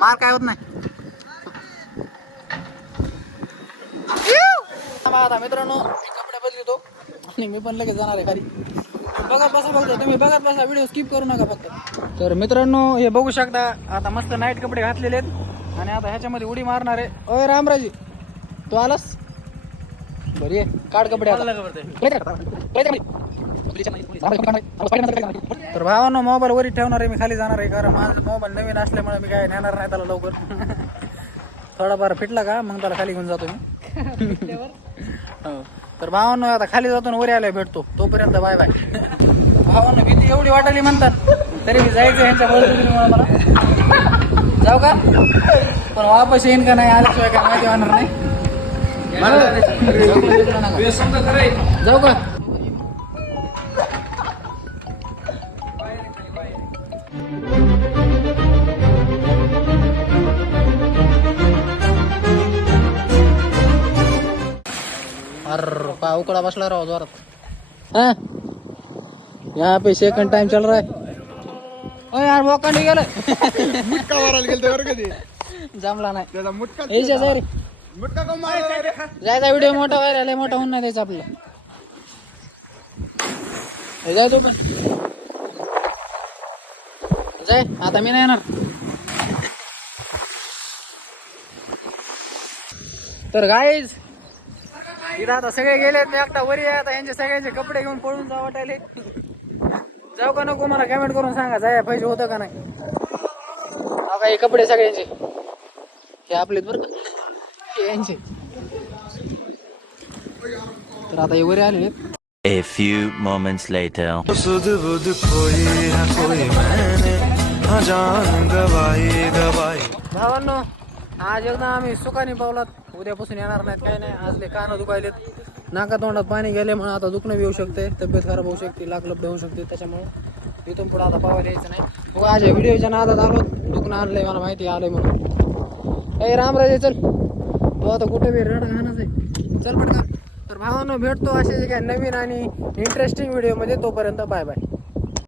मार काय होत नाही. आता मित्रांनो कपडे बदलतो आणि मी पण लगेच जाणार आहे खाली. बघत बसा फक्त तुम्ही, बघत बसा, व्हिडिओ स्किप करू नका फक्त. तर मित्रांनो हे बघू शकता आता मस्त नाईट कपडे घातलेले आहेत आणि आता ह्याच्यामध्ये उडी मारणार आहे. ओय रामराजी तू आलास बरी आहे, काढ कपडे आता. तर भावांनो मोबाईल वरी ठेवणार आहे, मी खाली जाणार आहे कारण माझा मोबाईल नवीन असल्यामुळे मी काय नेणार नाही त्याला लवकर. थोडाफार फिटला का मग त्याला खाली घेऊन जातो मी. हो तर भावांनो आता खाली जातो वरी आल्या भेटतो, तोपर्यंत बाय बाय. भावांनो भीती एवढी वाटायली म्हणतात तरी मी जायचं ह्यांच्या बळजबरीमुळे मला. जाऊ का पण वापस येईन का नाही आल्याशिवाय काय माहिती होणार नाही. जाऊ का. अरे पा उकडा बसला राव जोरात. हाँ यहाँ पे सेकंड टाइम चल रहा है. ओ यार मौका नाही गेलं. मुटका मारायला गेलतो बरं कधी जमला नाही त्याला मुटका यायच्या जाय रे. मुटका का मारायला जायचा व्हिडिओ मोठा व्हायला लय मोठा होऊन नाही द्यायचा आपल्याला. हे जाय तू पण जाय, आता मी नाही येणार. तर गाईज इथं आता सगळे गेलेत, मी एकटा वरी आहे. आता यांचे सगळ्यांचे कपडे घेऊन पळून जावं वाटायले. जाऊ का नको मला कमेंट करून सांगा, जाय पाहिजे होतं का नाही. हे कपडे सगळ्यांचे हे आपलेच बरं का, हे यांचे. तर आता हे वरी आले. A few moments later. भावांनो आज एकदा आम्ही सुखाने पावलात, उद्यापासून येणार नाहीत काय नाही. आज लय कान दुखायलेत, नाका तोंडात पाणी गेल्यामुळे आता दुखणं बी येऊ शकते, तब्येत खराब होऊ शकते, लाकलब्ध होऊ शकते. त्याच्यामुळे इथून पुढे आता पावायला यायचं नाही. हो आज या व्हिडिओच्या नादात आलो, दुखणं आणलंय मला माहिती आलंय म्हणून. ए रामराजे चल, तो आता कुठे बी रडा घाणाच आहे, चल पटका. तर भावांनो भेटतो असे जे काय नवीन आणि इंटरेस्टिंग व्हिडिओमध्ये, तोपर्यंत बाय बाय.